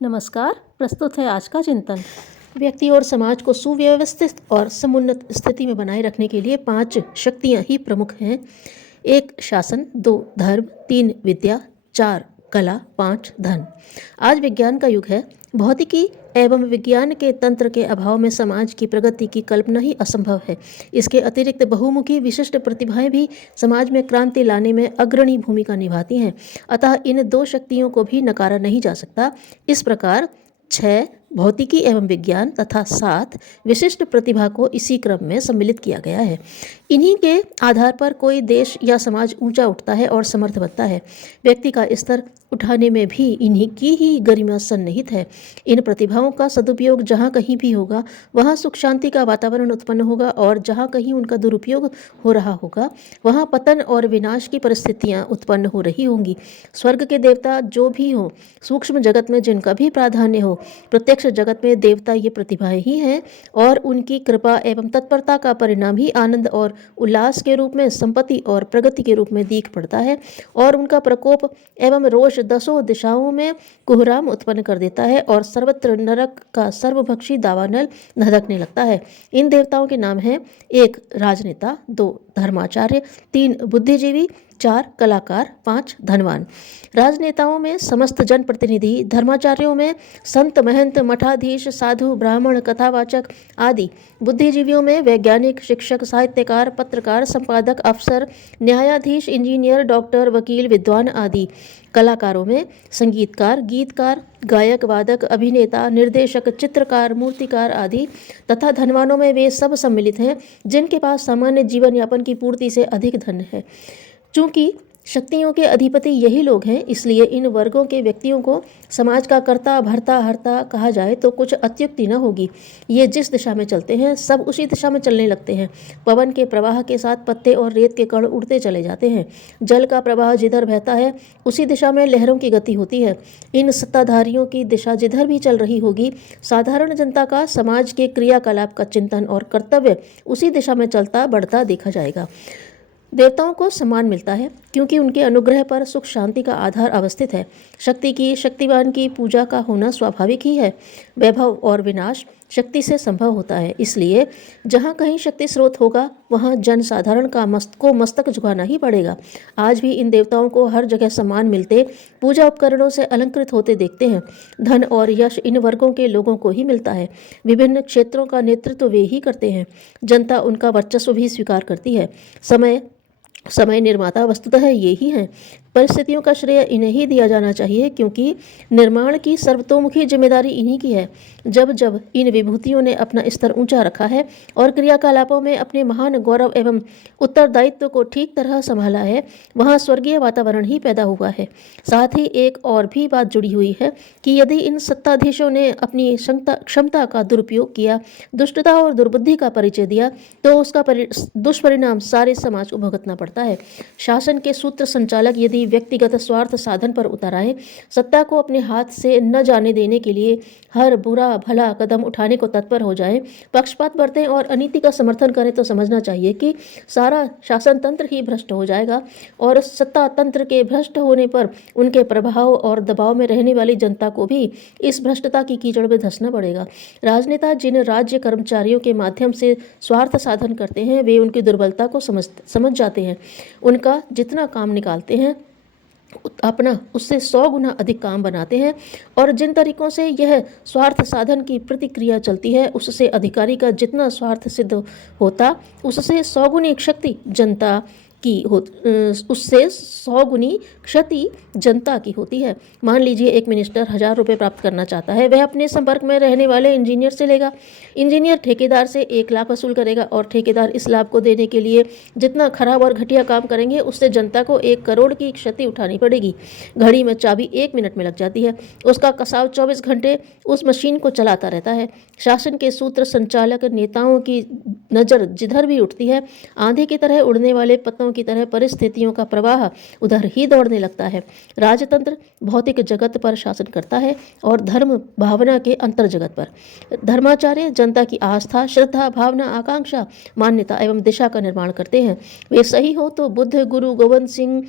नमस्कार। प्रस्तुत है आज का चिंतन। व्यक्ति और समाज को सुव्यवस्थित और समुन्नत स्थिति में बनाए रखने के लिए 5 शक्तियाँ ही प्रमुख हैं। 1 शासन, 2 धर्म, 3 विद्या, 4 कला, 5 धन। आज विज्ञान का युग है। भौतिकी एवं विज्ञान के तंत्र के अभाव में समाज की प्रगति की कल्पना ही असंभव है। इसके अतिरिक्त बहुमुखी विशिष्ट प्रतिभाएं भी समाज में क्रांति लाने में अग्रणी भूमिका निभाती हैं। अतः इन 2 शक्तियों को भी नकारा नहीं जा सकता। इस प्रकार 6 भौतिकी एवं विज्ञान तथा 7 विशिष्ट प्रतिभा को इसी क्रम में सम्मिलित किया गया है। इन्हीं के आधार पर कोई देश या समाज ऊंचा उठता है और समर्थ बनता है। व्यक्ति का स्तर उठाने में भी इन्हीं की ही गरिमा सन्निहित है। इन प्रतिभाओं का सदुपयोग जहाँ कहीं भी होगा वहाँ सुख शांति का वातावरण उत्पन्न होगा, और जहाँ कहीं उनका दुरुपयोग हो रहा होगा वहाँ पतन और विनाश की परिस्थितियाँ उत्पन्न हो रही होंगी। स्वर्ग के देवता जो भी हों, सूक्ष्म जगत में जिनका भी प्राधान्य हो, प्रत्यक्ष जगत में देवता ये प्रतिभाएं ही हैं, और उनकी कृपा एवं तत्परता का परिणाम ही आनंद और उल्लास के रूप में, संपत्ति और प्रगति के रूप में दीख पड़ता है, और उनका प्रकोप एवं रोष 10 दिशाओं में कुहराम उत्पन्न कर देता है, और सर्वत्र नरक का सर्वभक्षी दावानल धधकने लगता है। इन देवताओं के नाम हैं 1 राजनेता, 2 धर्माचार्य, 3 बुद्धिजीवी, 4 कलाकार, 5 धनवान। राजनेताओं में समस्त जनप्रतिनिधि, धर्माचार्यों में संत महंत मठाधीश साधु ब्राह्मण कथावाचक आदि, बुद्धिजीवियों में वैज्ञानिक शिक्षक साहित्यकार पत्रकार संपादक अफसर न्यायाधीश इंजीनियर डॉक्टर वकील विद्वान आदि, कलाकारों में संगीतकार गीतकार गायक वादक अभिनेता निर्देशक चित्रकार मूर्तिकार आदि, तथा धनवानों में वे सब सम्मिलित हैं जिनके पास सामान्य जीवन यापन की पूर्ति से अधिक धन है। चूँकि शक्तियों के अधिपति यही लोग हैं, इसलिए इन वर्गों के व्यक्तियों को समाज का कर्ता भर्ता हर्ता कहा जाए तो कुछ अत्युक्ति न होगी। ये जिस दिशा में चलते हैं सब उसी दिशा में चलने लगते हैं। पवन के प्रवाह के साथ पत्ते और रेत के कण उड़ते चले जाते हैं। जल का प्रवाह जिधर बहता है उसी दिशा में लहरों की गति होती है। इन सत्ताधारियों की दिशा जिधर भी चल रही होगी, साधारण जनता का समाज के क्रियाकलाप का चिंतन और कर्तव्य उसी दिशा में चलता बढ़ता देखा जाएगा। देवताओं को सम्मान मिलता है क्योंकि उनके अनुग्रह पर सुख शांति का आधार अवस्थित है। शक्ति की, शक्तिवान की पूजा का होना स्वाभाविक ही है। वैभव और विनाश शक्ति से संभव होता है, इसलिए जहाँ कहीं शक्ति स्रोत होगा वहाँ जन साधारण का मस्तक झुकाना ही पड़ेगा। आज भी इन देवताओं को हर जगह सम्मान मिलते, पूजा उपकरणों से अलंकृत होते देखते हैं। धन और यश इन वर्गों के लोगों को ही मिलता है। विभिन्न क्षेत्रों का नेतृत्व वे ही करते हैं। जनता उनका वर्चस्व भी स्वीकार करती है। समय निर्माता वस्तुतः ये ही हैं। परिस्थितियों का श्रेय इन्हें ही दिया जाना चाहिए क्योंकि निर्माण की सर्वतोमुखी जिम्मेदारी इन्हीं की है। जब जब इन विभूतियों ने अपना स्तर ऊंचा रखा है और क्रियाकलापों में अपने महान गौरव एवं उत्तरदायित्व को ठीक तरह संभाला है, वहाँ स्वर्गीय वातावरण ही पैदा हुआ है। साथ ही एक और भी बात जुड़ी हुई है कि यदि इन सत्ताधीशों ने अपनी क्षमता का दुरुपयोग किया, दुष्टता और दुर्बुद्धि का परिचय दिया, तो उसका दुष्परिणाम सारे समाज को भुगतना पड़ता है। शासन के सूत्र संचालक यदि व्यक्तिगत स्वार्थ साधन पर उतर आए, सत्ता को अपने हाथ से न जाने देने के लिए हर बुरा भला कदम उठाने को तत्पर हो जाएं, पक्षपात बरतें और अनीति का समर्थन करें, तो समझना चाहिए कि सारा शासन तंत्र ही भ्रष्ट हो जाएगा, और सत्ता तंत्र के भ्रष्ट होने पर उनके प्रभाव और दबाव में रहने वाली जनता को भी इस भ्रष्टता की कीचड़ में धंसना पड़ेगा। राजनेता जिन राज्य कर्मचारियों के माध्यम से स्वार्थ साधन करते हैं, वे उनकी दुर्बलता को समझ जाते हैं। उनका जितना काम निकालते हैं अपना उससे 100 गुना अधिक काम बनाते हैं, और जिन तरीकों से यह स्वार्थ साधन की प्रतिक्रिया चलती है उससे अधिकारी का जितना स्वार्थ सिद्ध होता उससे 100 गुनी शक्ति जनता की उससे 100 गुनी क्षति जनता की होती है। मान लीजिए एक मिनिस्टर 1000 रुपये प्राप्त करना चाहता है, वह अपने संपर्क में रहने वाले इंजीनियर से लेगा। इंजीनियर ठेकेदार से 1 लाख वसूल करेगा, और ठेकेदार इस लाभ को देने के लिए जितना खराब और घटिया काम करेंगे उससे जनता को 1 करोड़ की क्षति उठानी पड़ेगी। घड़ी में चाबी 1 मिनट में लग जाती है, उसका कसाव 24 घंटे उस मशीन को चलाता रहता है। शासन के सूत्र संचालक नेताओं की नज़र जिधर भी उठती है, आंधी की तरह उड़ने वाले पत्तों की तरह परिस्थितियों का प्रवाह उधर ही दौड़ने लगता है। राजतंत्र भौतिक जगत पर शासन करता है और धर्म भावना के अंतर जगत पर। धर्माचार्य जनता की आस्था, श्रद्धा, भावना, आकांक्षा, मान्यता एवं दिशा का निर्माण करते हैं। वे सही हो तो बुद्ध, गुरु गोविंद सिंह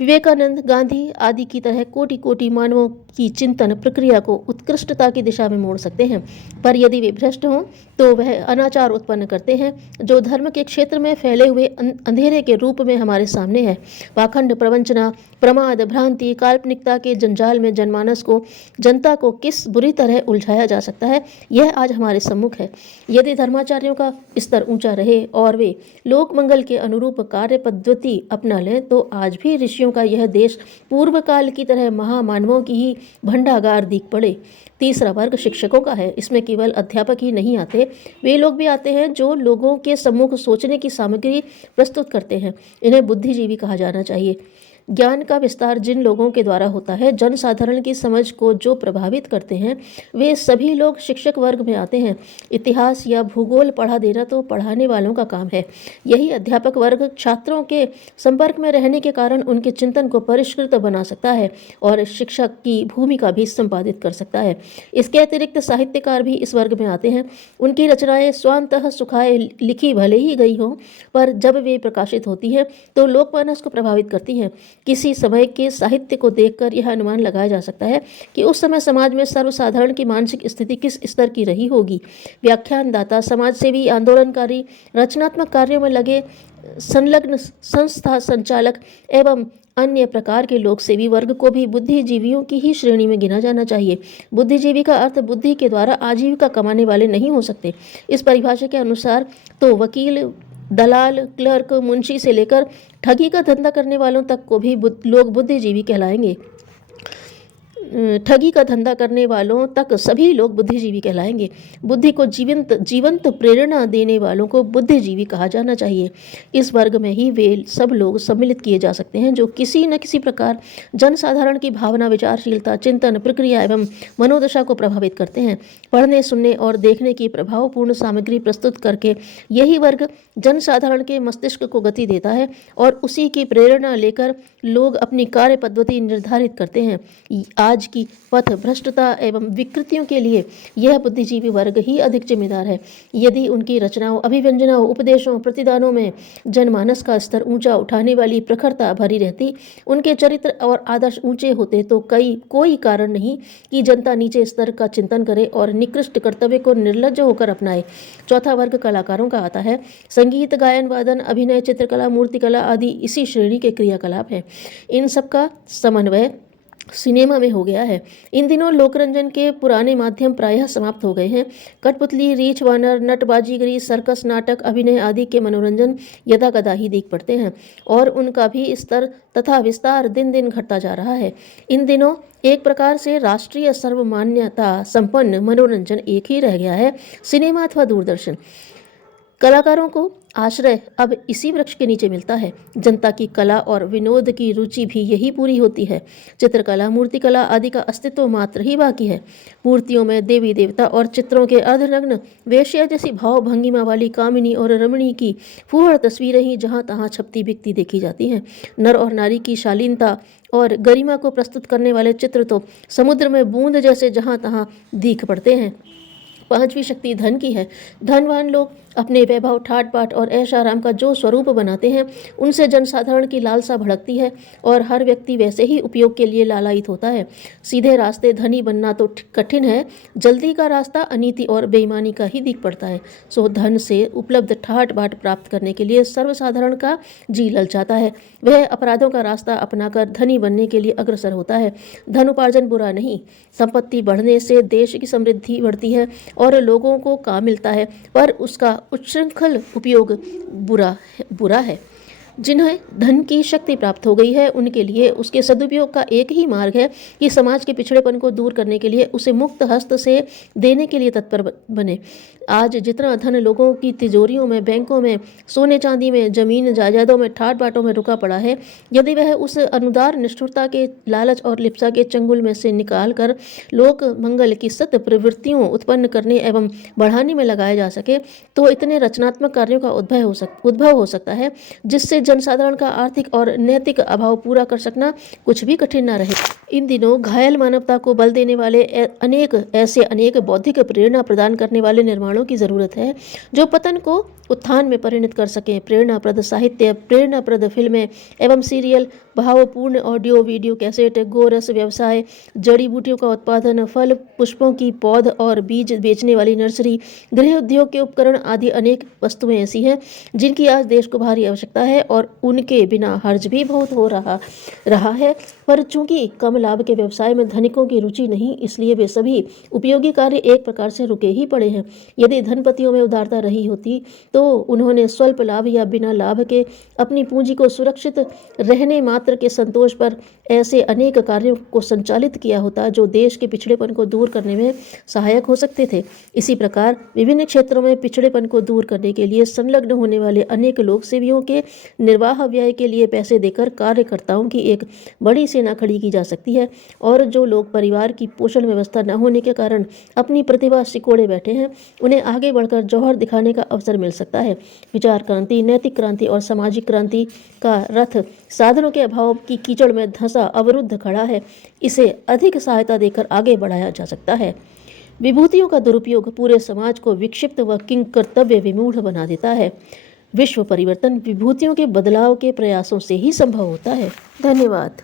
विवेकानंद, गांधी आदि की तरह कोटि कोटि मानवों की चिंतन प्रक्रिया को उत्कृष्टता की दिशा में मोड़ सकते हैं, पर यदि वे भ्रष्ट हों तो वह अनाचार उत्पन्न करते हैं जो धर्म के क्षेत्र में फैले हुए अंधेरे के रूप में हमारे सामने है। पाखंड, प्रवंचना, प्रमाद, भ्रांति, काल्पनिकता के जंजाल में जनता को किस बुरी तरह उलझाया जा सकता है, यह आज हमारे सम्मुख है। यदि धर्माचार्यों का स्तर ऊंचा रहे और वे लोक मंगल के अनुरूप कार्य पद्धति अपना लें तो आज भी ऋषियों का यह देश पूर्व काल की तरह महामानवों की ही भंडागार दिख पड़े। तीसरा वर्ग शिक्षकों का है। इसमें केवल अध्यापक ही नहीं आते, वे लोग भी आते हैं जो लोगों के सम्मुख सोचने की सामग्री प्रस्तुत करते हैं। इन्हें बुद्धिजीवी कहा जाना चाहिए। ज्ञान का विस्तार जिन लोगों के द्वारा होता है, जनसाधारण की समझ को जो प्रभावित करते हैं, वे सभी लोग शिक्षक वर्ग में आते हैं। इतिहास या भूगोल पढ़ा देना तो पढ़ाने वालों का काम है। यही अध्यापक वर्ग छात्रों के संपर्क में रहने के कारण उनके चिंतन को परिष्कृत बना सकता है और शिक्षक की भूमिका भी संपादित कर सकता है। इसके अतिरिक्त साहित्यकार भी इस वर्ग में आते हैं। उनकी रचनाएं स्वांतः सुखाए लिखी भले ही गई हों, पर जब वे प्रकाशित होती हैं तो लोकमानस को प्रभावित करती हैं। किसी समय के साहित्य को देखकर यह अनुमान लगाया जा सकता है कि उस समय समाज में सर्वसाधारण की मानसिक स्थिति किस स्तर की रही होगी। व्याख्यानदाता, समाजसेवी, आंदोलनकारी, रचनात्मक कार्यों में लगे संलग्न संस्था संचालक एवं अन्य प्रकार के लोक सेवी वर्ग को भी बुद्धिजीवियों की ही श्रेणी में गिना जाना चाहिए। बुद्धिजीवी का अर्थ बुद्धि के द्वारा आजीविका कमाने वाले नहीं हो सकते। इस परिभाषा के अनुसार तो वकील, दलाल, क्लर्क, मुंशी से लेकर ठगी का धंधा करने वालों तक को भी लोग बुद्धिजीवी कहलाएंगे। ठगी का धंधा करने वालों तक सभी लोग बुद्धिजीवी कहलाएंगे। बुद्धि को जीवंत प्रेरणा देने वालों को बुद्धिजीवी कहा जाना चाहिए। इस वर्ग में ही वे सब लोग सम्मिलित किए जा सकते हैं जो किसी न किसी प्रकार जनसाधारण की भावना, विचारशीलता, चिंतन प्रक्रिया एवं मनोदशा को प्रभावित करते हैं। पढ़ने, सुनने और देखने की प्रभावपूर्ण सामग्री प्रस्तुत करके यही वर्ग जनसाधारण के मस्तिष्क को गति देता है और उसी की प्रेरणा लेकर लोग अपनी कार्य पद्धति निर्धारित करते हैं। आज की पथ भ्रष्टता एवं विकृतियों के लिए यह बुद्धिजीवी वर्ग ही अधिक जिम्मेदार है। यदि उनकी रचनाओं, अभिव्यंजनाओं, उपदेशों, प्रतिदानों में जनमानस का स्तर ऊंचा उठाने वाली प्रखरता भरी रहती, उनके चरित्र और आदर्श ऊंचे होते तो कोई कारण नहीं कि जनता नीचे स्तर का चिंतन करे और निकृष्ट कर्तव्य को निर्लज्ज होकर अपनाए। चौथा वर्ग कलाकारों का आता है। संगीत, गायन, वादन, अभिनय, चित्रकला, मूर्तिकला आदि इसी श्रेणी के क्रियाकलाप हैं। इन सबका समन्वय सिनेमा में हो गया है। इन दिनों लोकरंजन के पुराने माध्यम प्रायः समाप्त हो गए हैं। कठपुतली, रीछ वानर, नटबाजीगरी, सर्कस, नाटक, अभिनय आदि के मनोरंजन यदाकदा ही दिख पड़ते हैं और उनका भी स्तर तथा विस्तार दिन दिन घटता जा रहा है। इन दिनों एक प्रकार से राष्ट्रीय सर्वमान्यता संपन्न मनोरंजन एक ही रह गया है, सिनेमा अथवा दूरदर्शन। कलाकारों को आश्रय अब इसी वृक्ष के नीचे मिलता है। जनता की कला और विनोद की रुचि भी यही पूरी होती है। चित्रकला, मूर्तिकला आदि का अस्तित्व मात्र ही बाकी है। मूर्तियों में देवी देवता और चित्रों के अर्धनग्न वेश्या जैसी भाव भंगिमा वाली कामिनी और रमणी की फूहड़ तस्वीरें ही जहाँ तहाँ छपती बिकती देखी जाती हैं। नर और नारी की शालीनता और गरिमा को प्रस्तुत करने वाले चित्र तो समुद्र में बूंद जैसे जहाँ तहाँ दिख पड़ते हैं। पांचवी शक्ति धन की है। धनवान लोग अपने वैभव, ठाट बाट और ऐश आराम का जो स्वरूप बनाते हैं, उनसे जनसाधारण की लालसा भड़कती है और हर व्यक्ति वैसे ही उपयोग के लिए लालायित होता है। सीधे रास्ते धनी बनना तो कठिन है, जल्दी का रास्ता अनीति और बेईमानी का ही दिख पड़ता है। सो धन से उपलब्ध ठाट बाट प्राप्त करने के लिए सर्वसाधारण का जी ललचाता है। वह अपराधों का रास्ता अपनाकर धनी बनने के लिए अग्रसर होता है। धन उपार्जन बुरा नहीं, संपत्ति बढ़ने से देश की समृद्धि बढ़ती है और लोगों को काम मिलता है, पर उसका उच्छृंखल उपयोग बुरा है। जिन्हें धन की शक्ति प्राप्त हो गई है, उनके लिए उसके सदुपयोग का एक ही मार्ग है कि समाज के पिछड़ेपन को दूर करने के लिए उसे मुक्त हस्त से देने के लिए तत्पर बने। आज जितना धन लोगों की तिजोरियों में, बैंकों में, सोने चांदी में, जमीन जायदादों में, ठाट बाटों में रुका पड़ा है, यदि वह उस अनुदार निष्ठुरता के लालच और लिप्सा के चंगुल में से निकाल कर लोक मंगल की सत प्रवृत्तियों उत्पन्न करने एवं बढ़ाने में लगाया जा सके, तो इतने रचनात्मक कार्यों का उद्भव हो सकता है जिससे जनसाधारण का आर्थिक और नैतिक अभाव पूरा कर सकना कुछ भी कठिन न रहे। इन दिनों घायल मानवता को बल देने वाले अनेक बौद्धिक प्रेरणा प्रदान करने वाले निर्माणों की ज़रूरत है जो पतन को उत्थान में परिणत कर सकें। प्रेरणाप्रद साहित्य, प्रेरणाप्रद फिल्में एवं सीरियल, भावपूर्ण ऑडियो वीडियो कैसेट, गोरस व्यवसाय, जड़ी बूटियों का उत्पादन, फल पुष्पों की पौध और बीज बेचने वाली नर्सरी, गृह उद्योग के उपकरण आदि अनेक वस्तुएं ऐसी हैं जिनकी आज देश को भारी आवश्यकता है और उनके बिना हर्ज भी बहुत हो रहा है। पर चूंकि कम लाभ के व्यवसाय में धनिकों की रुचि नहीं, इसलिए वे सभी उपयोगी कार्य एक प्रकार से रुके ही पड़े हैं। यदि धनपतियों में उदारता रही होती तो उन्होंने स्वल्प लाभ या बिना लाभ के अपनी पूंजी को सुरक्षित रहने मात्र के संतोष पर ऐसे अनेक कार्यों को संचालित किया होता जो देश के पिछड़ेपन को दूर करने में सहायक हो सकते थे। इसी प्रकार विभिन्न क्षेत्रों में पिछड़ेपन को दूर करने के लिए संलग्न होने वाले अनेक लोक सेवियों के निर्वाह व्यय के लिए पैसे देकर कार्यकर्ताओं की एक बड़ी सेना खड़ी की जा सकती है। और जो लोग परिवार की पोषण व्यवस्था न होने के कारण अपनी प्रतिभा सिकोड़े बैठे हैं, उन्हें आगे बढ़कर जौहर दिखाने का अवसर मिल सकता है। विचार क्रांति, नैतिक क्रांति और सामाजिक क्रांति का रथ साधनों के अभाव की कीचड़ में धंसा अवरुद्ध खड़ा है। इसे अधिक सहायता देकर आगे बढ़ाया जा सकता है। विभूतियों का दुरुपयोग पूरे समाज को विक्षिप्त व किंग कर्तव्य विमूढ़ बना देता है। विश्व परिवर्तन विभूतियों के बदलाव के प्रयासों से ही संभव होता है। धन्यवाद।